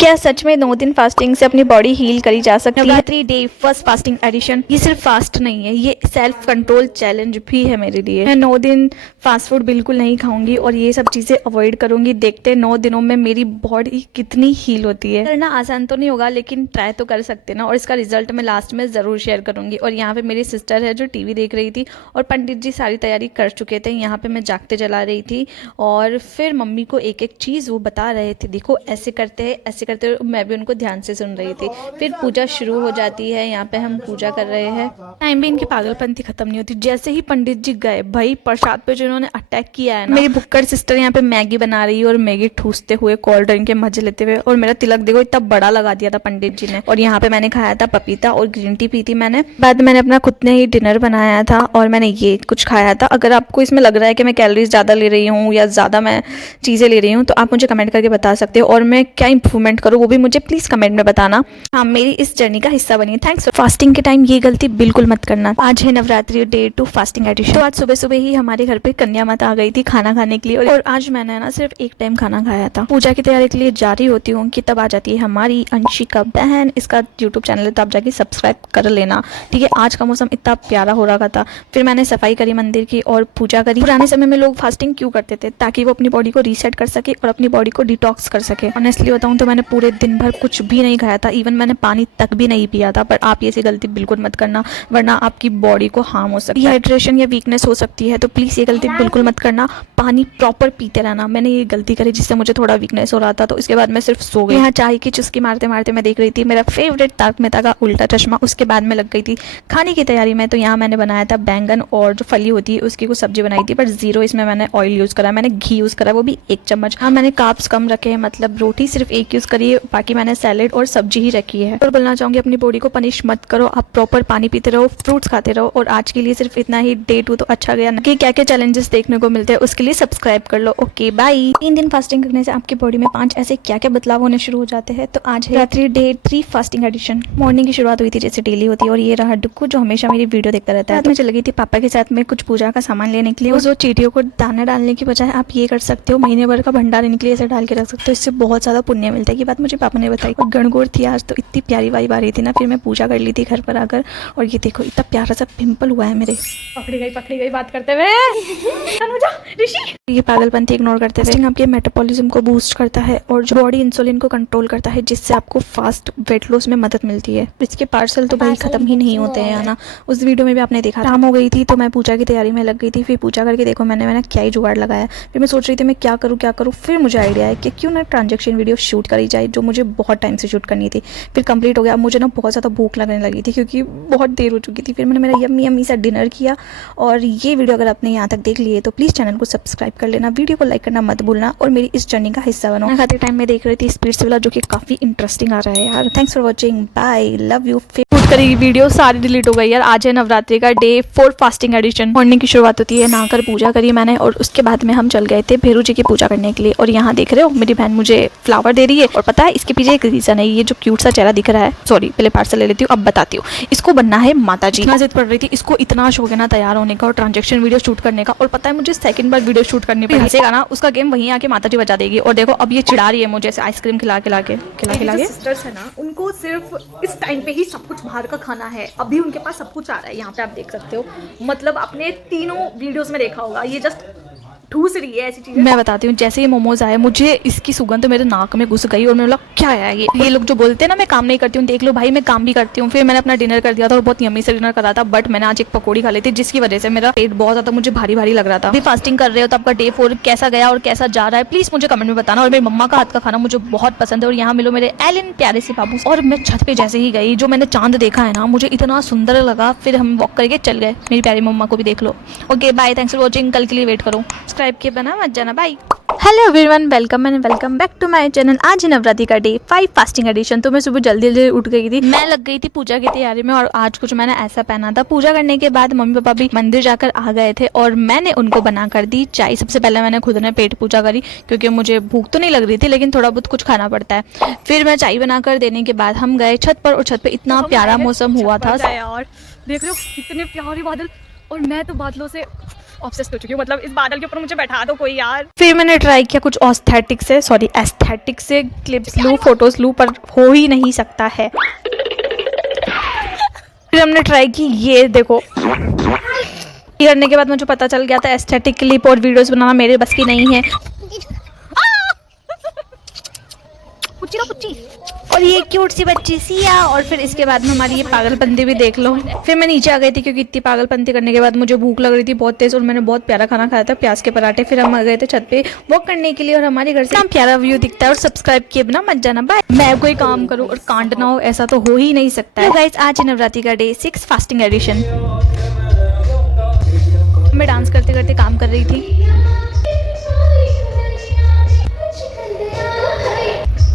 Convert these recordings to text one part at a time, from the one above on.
क्या सच में 9 दिन फास्टिंग से अपनी बॉडी हील करी जा सकती है? Navratri day first fasting edition. ये सिर्फ फास्ट नहीं है, ये सेल्फ कंट्रोल चैलेंज भी है मेरे लिए। मैं 9 दिन फास्ट फूड बिल्कुल नहीं खाऊंगी और ये सब चीज़ें अवॉइड करूंगी। देखते हैं 9 दिनों में मेरी बॉडी कितनी हील होती है। करना आसान तो नहीं होगा, लेकिन ट्राई तो कर सकते ना, और इसका रिजल्ट मैं लास्ट में ज़रूर शेयर करूंगी। और यहाँ पे मेरी सिस्टर है जो टीवी देख रही थी और पंडित जी सारी तैयारी कर चुके थे। यहाँ पे मैं जागते जला रही थी और फिर मम्मी को एक एक चीज़ वो बता रहे थे, देखो ऐसे करते हैं, ऐसे करते हैं। मैं भी उनको ध्यान से सुन रही थी। फिर पूजा शुरू हो जाती है। यहाँ पे हम पूजा कर रहे हैं। टाइम भी इनकी पागलपंती खत्म नहीं होती। जैसे ही पंडित जी गए, भाई प्रसाद पे जो इन्होंने अटैक किया है ना। मेरी भुक्कड़ सिस्टर यहाँ पे मैगी बना रही है और मैगी ठूसते हुए कोल्ड ड्रिंक के मजे लेते हुए, और मेरा तिलक देखो इतना बड़ा लगा दिया था पंडित जी ने। और यहाँ पे मैंने खाया था पपीता और ग्रीन टी पी थी मैंने। बाद में मैंने अपना खुद ने ही डिनर बनाया था और मैंने ये कुछ खाया था। अगर आपको इसमें लग रहा है कि मैं कैलोरीज ज़्यादा ले रही हूँ या ज़्यादा मैं चीज़ें ले रही हूँ तो आप मुझे कमेंट करके बता सकते हो, और मैं क्या इंप्रूवमेंट करूँ वो भी मुझे प्लीज़ कमेंट में बताना। हाँ, मेरी इस जर्नी का हिस्सा बनिए। थैंक्स। फास्टिंग के टाइम ये गलती बिल्कुल मत करना। आज है नवरात्रि डे 2 फास्टिंग एडिशन। तो आज सुबह सुबह ही हमारे घर पे कन्या माता आ गई थी खाना खाने के लिए, और आज मैंने ना सिर्फ एक टाइम खाना खाया था। पूजा की तैयारी के लिए जा रही होती हूँ कि तब आ जाती है हमारी अंशिका बहन। इसका यूट्यूब चैनल है तो आप जाके सब्सक्राइब कर लेना, ठीक है। आज का मौसम इतना प्यारा हो रहा था। फिर मैंने सफाई करी मंदिर की और पूजा करी। पुराने समय में लोग फास्टिंग क्यों करते थे? ताकि वो अपनी बॉडी को रीसेट कर सके और अपनी बॉडी को डिटॉक्स कर सके। ऑनेस्टली बताऊँ तो मैंने पूरे दिन भर कुछ भी नहीं खाया था, इवन मैंने पानी तक भी नहीं पिया था। पर आप ये सी गलती बिल्कुल मत करना, वरना आपकी बॉडी को हार्म हो सकता है। डिहाइड्रेशन या वीकनेस हो सकती है, तो प्लीज़ ये गलती बिल्कुल मत करना। पानी प्रॉपर पीते रहना। मैंने ये गलती करी जिससे मुझे थोड़ा वीकनेस हो रहा था, तो इसके बाद मैं सिर्फ सो गई। यहाँ चाय की चुस्की मारते मारते मैं देख रही थी मेरा फेवरेट तारक मेहता का उल्टा चश्मा। उसके बाद में लग गई थी खाने की तैयारी में। तो यहाँ मैंने बनाया था बैंगन और जो फली होती है उसकी कुछ सब्जी बनाई थी, पर जीरो इसमें मैंने ऑयल यूज़ करा। मैंने घी यूज़ करा, वो भी 1 चम्मच। हाँ, मैंने कार्ब्स कम रखे हैं, मतलब रोटी सिर्फ 1 यूज़ करी है, बाकी मैंने सैलेड और सब्जी ही रखी है। और बोलना चाहूँगी अपनी बॉडी को पनिश मत करो, आप प्रॉपर पानी पीते रहो, फ्रूट्स खाते रहो। और आज के लिए सिर्फ इतना ही। डे 2 तो अच्छा गया ना, कि क्या क्या चैलेंजेस देखने को मिलते हैं उसके लिए सब्सक्राइब कर लो। Okay bye. 3 दिन फास्टिंग करने से आपकी बॉडी में 5 ऐसे क्या क्या बदलाव होने शुरू हो जाते हैं। तो आज है रात्रि डे 3 फास्टिंग एडिशन। मॉर्निंग की शुरुआत हुई थी जैसे डेली होती है, और ये रहा डुक्कू जो हमेशा मेरी वीडियो देखता रहता है। रात में चल गई थी पापा के साथ में कुछ पूजा का सामान लेने के लिए। उस चीटियों को दाना डालने की बजाय आप ये कर सकते हो, महीने भर का भंडार इनके लिए ऐसे डाल के रख सकते हो, इससे बहुत ज़्यादा पुण्य मिलता है। ये बात मुझे पापा ने बताई। और गणगौर थी आज, तो इतनी प्यारी वाइब आ रही थी ना। फिर मैं पूजा कर ली थी घर पर आकर, और ये देखो इतना प्यारा सा पिंपल हुआ है मेरे। पकड़ी गई बात करते हुए। ये पागलपंती इग्नोर करते हुए आपके मेटाबॉलिज्म को बूस्ट करता है और जो बॉडी इंसुलिन को कंट्रोल करता है, जिससे आपको फास्ट वेट लॉस में मदद मिलती है। इसके पार्सल तो भाई खत्म ही नहीं होते हैं ना। उस वीडियो में भी आपने देखा, शाम हो गई थी तो मैं पूजा की तैयारी में लग गई थी। फिर पूजा करके देखो मैंने क्या ही जुगाड़ लगाया। फिर मैं सोच रही थी मैं क्या करूँ। फिर मुझे आइडिया है कि क्यों ना ट्रांजेक्शन वीडियो शूट करी जाए, जो मुझे बहुत टाइम से शूट करनी थी। फिर कंप्लीट हो गया। अब मुझे ना बहुत ज़्यादा भूख लगने लगी थी क्योंकि बहुत देर हो चुकी थी। फिर मैंने मेरा यम्मी सा डिनर किया। और ये वीडियो अगर आपने यहाँ तक देख ली है तो प्लीज़ चैनल को सब्सक्राइब कर लेना, वीडियो को लाइक करना मत भूलना, और मेरी इस जर्नी का हिस्सा बनो। मैं खाते टाइम में देख रही थी स्पीड्स वाला, जो कि काफ़ी इंटरेस्टिंग आ रहा है यार। Thanks for watching, bye, love you. करी वीडियो सारी डिलीट हो गई यार। आज है नवरात्रि का डे 4 फास्टिंग एडिशन। मॉर्निंग की शुरुआत होती है, नहाकर पूजा करी मैंने, और उसके बाद में हम चल गए थे भैरू जी की पूजा करने के लिए। और यहाँ देख रहे हो मेरी बहन मुझे फ्लावर दे रही है, और पता है इसके पीछे एक रीजन है। ये जो क्यूट सा चेहरा दिख रहा है, सॉरी पहले पार्सल ले लेती हूँ, अब बताती हूँ। इसको बनना है माता जी। इतना जिद पड़ रही थी, इसको इतना शौक है ना तैयार होने का और ट्रांजेक्शन वीडियो शूट करने का। और पता है मुझे सेकंड बार वीडियो शूट करनी पड़ी, हंसेगा ना उसका गेम वहीं आके माता जी बजा देगी। और देखो अब ये चिढ़ा रही है मुझे ऐसे आइसक्रीम खिला के। सिस्टर्स है ना, उनको सिर्फ इस टाइम पे ही सब कुछ बाहर का खाना है। अभी उनके पास सब कुछ आ रहा है, यहाँ पे आप देख सकते हो। मतलब आपने तीनों वीडियोस में देखा होगा, ये जस्ट ठूस रही है ऐसी चीजें। मैं बताती हूँ, जैसे ये मोमोज आए मुझे इसकी सुगंध तो मेरे नाक में घुस गई, और मैं बोला क्या है ये लोग जो बोलते हैं ना मैं काम नहीं करती हूँ, देख लो भाई मैं काम भी करती हूँ। फिर मैंने अपना डिनर कर दिया था और बहुत यम्मी से डिनर करा था। बट मैंने आज एक पकौड़ी खा ली थी, जिसकी वजह से मेरा पेट बहुत ज्यादा मुझे भारी भारी लग रहा था। अभी फास्टिंग कर रहे हो तो आपका डे 4 कैसा गया और कैसा जा रहा है प्लीज मुझे कमेंट में बताना। और मेरी मम्मा का हाथ का खाना मुझे बहुत पसंद है। और यहाँ मिलो मेरे एलिन प्यारे से बाबू। और मैं छत पे जैसे ही गई, जो मैंने चांद देखा है ना मुझे इतना सुंदर लगा। फिर हम वॉक करके चल गए। मेरी प्यारी मम्मा को भी देख लो। Okay bye, thanks for watching. कल के लिए वेट करो, सब्सक्राइब किए बना मत जाना। Bye. Hello everyone, welcome and welcome back to my channel. आज है नवरात्रि का डे 5 फास्टिंग एडिशन। तो मैं सुबह जल्दी जल्दी उठ गई थी, मैं लग गई थी पूजा की तैयारी में। और आज कुछ मैंने ऐसा पहना था। पूजा करने के बाद मम्मी पापा भी मंदिर जाकर आ गए थे और मैंने उनको बना कर दी चाय। सबसे पहले मैंने खुद ने पेट पूजा करी, क्योंकि मुझे भूख तो नहीं लग रही थी, लेकिन थोड़ा बहुत कुछ खाना पड़ता है। फिर मैं चाय बनाकर देने के बाद हम गए छत पर, और छत पर इतना प्यारा मौसम हुआ था। और देख रहे हो कितने प्यारे बादल, और मैं तो बादलों से ऑब्सेस्ड हो चुकी हूँ, मतलब इस बादल के ऊपर मुझे बैठा दो कोई यार। फिर मैंने ट्राई किया कुछ एस्थेटिक से क्लिप्स लूँ, फोटोज लूँ, पर हो ही नहीं सकता है। फिर हमने ट्राई की, ये देखो, ये करने के बाद मुझे पता चल गया था एस्थेटिक क्लिप और वीडियोस बनाना मेरे बस की नहीं है। और ये क्यूट सी बच्ची सिया, और फिर इसके बाद में हमारी ये पागलपंती भी देख लो। फिर मैं नीचे आ गई थी क्योंकि इतनी पागलपंती करने के बाद मुझे भूख लग रही थी बहुत तेज, और मैंने बहुत प्यारा खाना खाया था, प्याज के पराठे। फिर हम आ गए थे छत पे वॉक करने के लिए, और हमारे घर से प्यारा व्यू दिखता है। और सब्सक्राइब किए बिना मत जाना, बाय। मैं कोई काम करूँ और कांड ना हो, ऐसा तो हो ही नहीं सकता है। गाइस, आज है नवरात्रि का डे 6 फास्टिंग एडिशन। मैं डांस करते करते काम कर रही थी।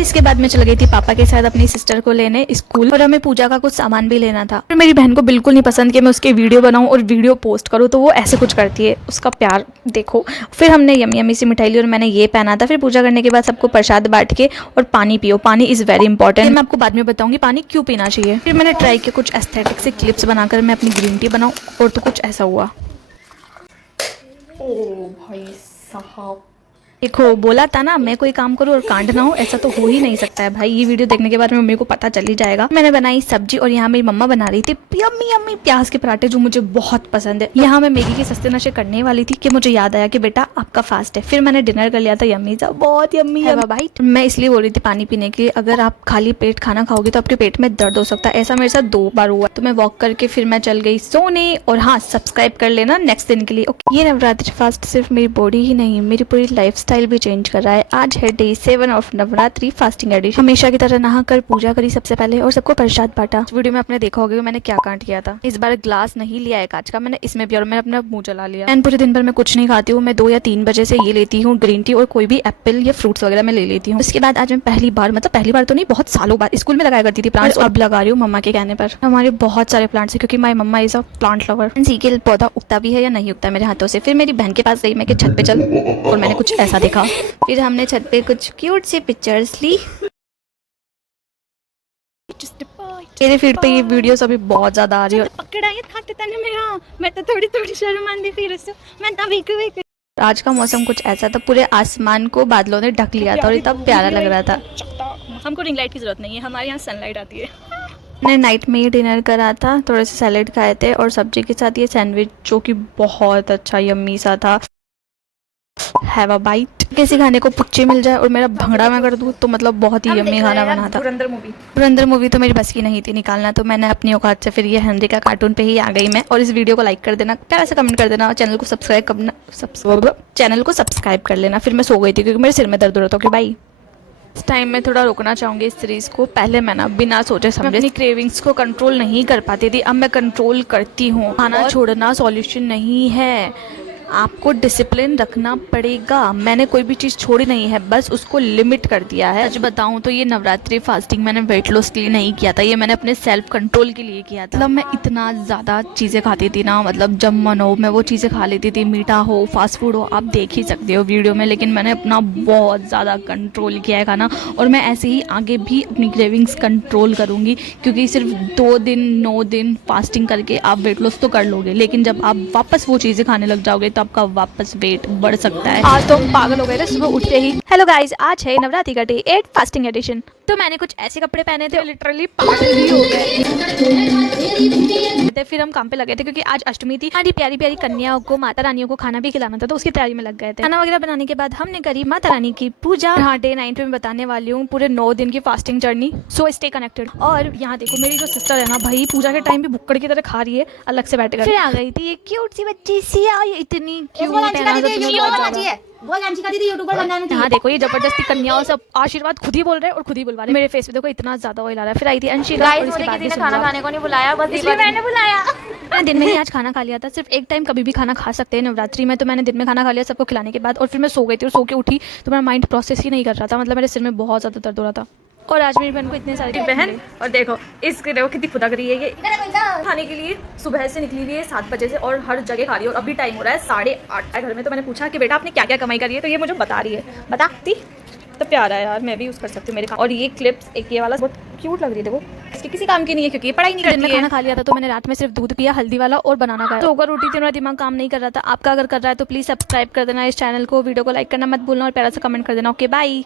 इसके बाद मैं चल गई थी पापा के साथ अपनी सिस्टर को लेने स्कूल, और हमें पूजा का कुछ सामान भी लेना था। और मेरी बहन को बिल्कुल नहीं पसंद कि मैं उसके वीडियो बनाऊं और वीडियो पोस्ट करूं, तो वो ऐसे कुछ करती है। उसका प्यार देखो। फिर हमने यमी यमी सी मिठाई ली और मैंने ये पहना था। फिर पूजा करने के बाद सबको प्रसाद बांट के, और पानी पियो, पानी इज़ वेरी इंपॉर्टेंट। मैं आपको बाद में बताऊंगी पानी क्यों पीना चाहिए। फिर मैंने ट्राई किया कुछ एस्थेटिक से क्लिप्स बनाकर मैं अपनी ग्रीन टी बनाऊँ, और तो कुछ ऐसा हुआ। ओ भाई साहब, देखो, बोला था ना मैं कोई काम करूँ और कांड ना हो, ऐसा तो हो ही नहीं सकता है भाई। ये वीडियो देखने के बाद में मम्मी को पता चल ही जाएगा। मैंने बनाई सब्जी, और यहाँ मेरी मम्मा बना रही थी यम्मी यम्मी प्याज के पराठे, जो मुझे बहुत पसंद है। यहाँ मैं मैगी के सस्ते नशे करने वाली थी कि मुझे याद आया कि बेटा आपका फास्ट है। फिर मैंने डिनर कर लिया था यम्मी सा, बहुत यम्मी है भाई। मैं इसलिए बोल रही थी पानी पीने के लिए, अगर आप खाली पेट खाना खाओगे तो आपके पेट में दर्द हो सकता है। ऐसा मेरे साथ 2 बार हुआ। तो मैं वॉक करके फिर मैं चल गई सोने। और हाँ, सब्सक्राइब कर लेना नेक्स्ट दिन के लिए, ओके। ये नवरात्रि फास्ट सिर्फ मेरी बॉडी ही नहीं, मेरी पूरी लाइफस्टाइल भी चेंज कर रहा है। आज है day 7 of Navratri fasting edition. हमेशा की तरह नहाकर पूजा करी सबसे पहले, और सबको प्रसाद बांटा। वीडियो में आपने देखा होगा कि मैंने क्या कांड किया था। इस बार ग्लास नहीं लिया है कांच का मैंने, इसमें भी, और मैंने अपना मुंह जला लिया। एंड पूरे दिन भर मैं कुछ नहीं खाती हूँ। मैं 2 या 3 बजे से ये लेती हूँ ग्रीन टी, और कोई भी एप्पल या फ्रूट्स वगैरह मैं ले लेती हूँ। उसके बाद आज मैं पहली बार तो नहीं, बहुत सालों बाद स्कूल में लगाया करती थी प्लांट्स, अब लगा रही हूँ मम्मा के कहने पर। हमारे बहुत सारे प्लांट्स है क्योंकि my mama is a plant lover. सीके पौधा उगता भी है या नहीं उगता मेरे हाथों से। फिर मेरी बहन के पास गई मैं कि छत पे चल, और मैंने कुछ ऐसा देखा। फिर हमने छत पे कुछ क्यूट सी पिक्चर्स ली। मेरे फीड पे ये वीडियोस अभी बहुत ज्यादा आ रही है। पकड़ा ये था तने मेरा, मैं तो थोड़ी शर्मांदी फिर उससे मैं तो वीक आज का मौसम कुछ ऐसा था, पूरे आसमान को बादलों ने ढक लिया था, और इतना प्यारा लग रहा था। हमको रिंग लाइट की जरूरत नहीं है, हमारे यहाँ सनलाइट आती है। मैंने नाइट में ही डिनर करा था, थोड़े से सैलेड खाए थे, और सब्जी के साथ ये सैंडविच, जो कि बहुत अच्छा यम्मी सा था। Have a bite. किसी खाने को पुच्चे मिल जाए और मेरा भंगड़ा मैं कर दूँ तो मतलब बहुत ही यम्मी खाना बना था। धुरंधर मूवी तो मेरी बस की नहीं थी निकालना, तो मैंने अपनी औकात से फिर ये हेनरी का कार्टून पे ही आ गई मैं। और इस वीडियो को लाइक कर देना, प्यारा सा कमेंट कर देना, और चैनल को सब्सक्राइब कर लेना। फिर मैं सो गई थी क्योंकि मेरे सिर में दर्द हो रहा था। Okay bye. इस टाइम में थोड़ा रोकना चाहूँगी इस सीरीज़ को। पहले मैं ना बिना सोचे समझे अपनी क्रेविंग्स को कंट्रोल नहीं कर पाती थी, अब मैं कंट्रोल करती हूँ। खाना छोड़ना सॉल्यूशन नहीं है, आपको डिसिप्लिन रखना पड़ेगा। मैंने कोई भी चीज़ छोड़ी नहीं है, बस उसको लिमिट कर दिया है। सच बताऊं तो ये नवरात्रि फास्टिंग मैंने वेट लॉस के लिए नहीं किया था, ये मैंने अपने सेल्फ कंट्रोल के लिए किया था। मतलब मैं इतना ज़्यादा चीज़ें खाती थी ना, मतलब जब मन हो मैं वो चीज़ें खा लेती थी, मीठा हो फास्ट फूड हो, आप देख ही सकते हो वीडियो में। लेकिन मैंने अपना बहुत ज़्यादा कंट्रोल किया है खाना, और मैं ऐसे ही आगे भी अपनी क्रेविंग्स कंट्रोल करूँगी। क्योंकि सिर्फ 2 दिन 9 दिन फास्टिंग करके आप वेट लॉस तो कर लोगे, लेकिन जब आप वापस वो चीज़ें खाने लग जाओगे तो आपका वापस वेट बढ़ सकता है। आज तो पागल हो गए थे सुबह उठते ही। हेलो गाइस, आज है नवरात्रि का डे 8 फास्टिंग एडिशन। तो मैंने कुछ ऐसे कपड़े पहने थे, लिटरली पागल ही हो गए। फिर हम काम पे लगे थे क्योंकि आज अष्टमी थी। हमारी प्यारी प्यारी कन्याओं को, माता रानियों को खाना भी खिलाना था, तो उसकी तैयारी में लग गए थे। खाना वगैरह बनाने के बाद हमने करी माता रानी की पूजा। हाँ, डे 9 पे मैं बताने वाली हूँ पूरे 9 दिन की fasting journey, so stay connected. और यहाँ देखो मेरी जो सिस्टर है ना भाई, पूजा के टाइम भी भुक्कड़ की तरह खा रही है अलग से बैठ कर। फिर आ गई थी ये क्यूट सी बच्ची सिया, इतनी क्यूट है। हाँ देखो, ये जबरदस्ती कन्याओं सब आशीर्वाद खुद ही बोल रहे हैं और खुद ही बुलवा रहे हैं। मेरे फेस पे देखो इतना ज्यादा ऑयल आ रहा है। फिर आई थी अंशिका, और इसके बाद किसी ने खाना खाने को नहीं बुलाया, बस इसलिए मैंने बुलाया। मैंने दिन में ही आज खाना खा लिया था। सिर्फ एक टाइम कभी भी खाना खा सकते हैं नवरात्रि में, तो मैंने दिन में खाना खा लिया सबको खिलाने के बाद, और फिर मैं सो गई थी। और सो के उठी तो मेरा माइंड प्रोसेस ही नहीं कर रहा था, मतलब मेरे सिर में बहुत ज्यादा दर्द हो रहा था। और आज मेरी बहन को इतने सारे बहन, और देखो इसके देखो कितनी फुदक रही है। ये खाने के लिए सुबह से निकली हुई है 7 बजे से, और हर जगह खा रही है। और अभी टाइम हो रहा है 8:30 घर में। तो मैंने पूछा कि बेटा आपने क्या क्या कमाई करी है, तो ये मुझे बता रही है। बताती तो प्यारा है यार, मैं भी यूज़ कर सकती हूँ मेरे काम। और ये क्लिप्स, एक ये वाला बहुत क्यूट लग रही है, देखो इसके किसी काम की नहीं है क्योंकि ये पढ़ाई नहीं करती है। खाना खा लिया था तो मैंने रात में सिर्फ दूध पिया, हल्दी वाला, और बनाना खाया। तो अगर रोटी थी, मेरा दिमाग काम नहीं कर रहा था। आपका अगर कर रहा है तो प्लीज़ सब्सक्राइब कर देना इस चैनल को, वीडियो को लाइक करना मत भूलना और प्यारा सा कमेंट कर देना। Okay bye.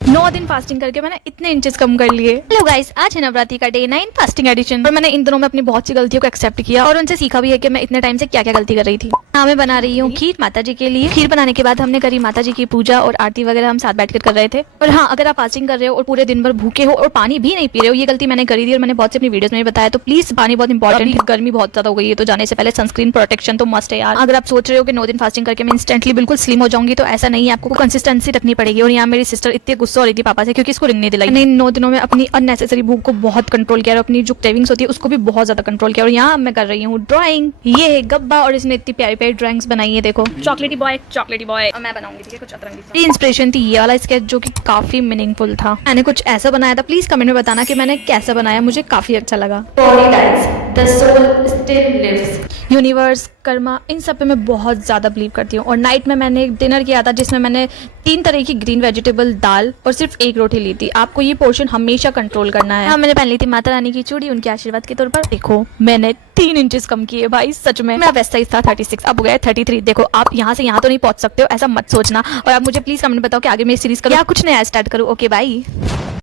9 दिन फास्टिंग करके मैंने इतने इंचेस कम कर लिए। हेलो गाइस, आज है नवरात्रि का डे 9 फास्टिंग एडिशन। और मैंने इन दिनों में अपनी बहुत सी गलतियों को एक्सेप्ट किया और उनसे सीखा भी है कि मैं इतने टाइम से क्या क्या गलती कर रही थी। हाँ, मैं बना रही हूँ खीर माता जी के लिए। खीर बनाने के बाद हमने करी माता जी की पूजा और आरती वगैरह हम साथ बैठकर कर रहे थे। और हाँ, अगर आप फास्टिंग कर रहे हो और पूरे दिन भर भूखे हो और पानी भी नहीं पी रहे हो, ये गलती मैंने करी थी और मैंने बहुत से अपनी वीडियोस में भी बताया, तो प्लीज पानी बहुत इंपॉर्टेंट है। गर्मी बहुत ज्यादा हो गई है तो जाने से पहले सनस्क्रीन प्रोटेक्शन तो मस्ट है यार। अगर आप सोच रहे हो कि 9 दिन फास्टिंग करके मैं इंस्टेंटली बिल्कुल स्लिम हो जाऊंगी, तो ऐसा नहीं है, आपको कंसिस्टेंसी रखनी पड़ेगी। और यहाँ मेरी सिस्टर इतनी गुस्सा हो रही थी पापा से क्योंकि इसको रिंग नहीं दिलाई। मैंने इन 9 दिनों में अपनी अननेसेसरी भूख को बहुत कंट्रोल किया और अपनी जो क्रेविंग्स होती है उसको भी बहुत ज्यादा कंट्रोल किया। और यहाँ मैं कर रही हूँ ड्राइंग। ये है गब्बा और इसने इतनी प्यारी प्यारी ड्राइंग्स बनाई है, देखो चॉकलेटी बॉय और मैं बनाऊंगी, ठीक है, कुछ अतरंगी सा। ये इंस्पिरेशन थी ये वाला स्केच जो कि काफी मीनिंगफुल था। मैंने कुछ ऐसा बनाया था, प्लीज कमेंट में बताना कि मैंने कैसा बनाया, मुझे काफी अच्छा लगा। The soul still lives, universe, karma, इन सब पे मैं बहुत ज़्यादा बिलीव करती हूँ। और नाइट में मैंने एक डिनर किया था जिसमें मैंने 3 तरह की ग्रीन वेजिटेबल दाल और सिर्फ 1 रोटी ली थी। आपको ये पोर्शन हमेशा कंट्रोल करना है। हाँ, मैंने पहन ली थी माता रानी की चूड़ी उनके आशीर्वाद के तौर पर। देखो मैंने 3 इंचेस कम किए भाई, सच में। मेरा बेस्ट साइज था 36, अब हो गया 33। देखो आप यहाँ से यहाँ तो नहीं पहुँच सकते हो, ऐसा मत सोचना। और आप मुझे प्लीज कमेंट बताओ कि आगे मेरी सीरीज करूँ या कुछ नया स्टार्ट करूँ। Okay bye.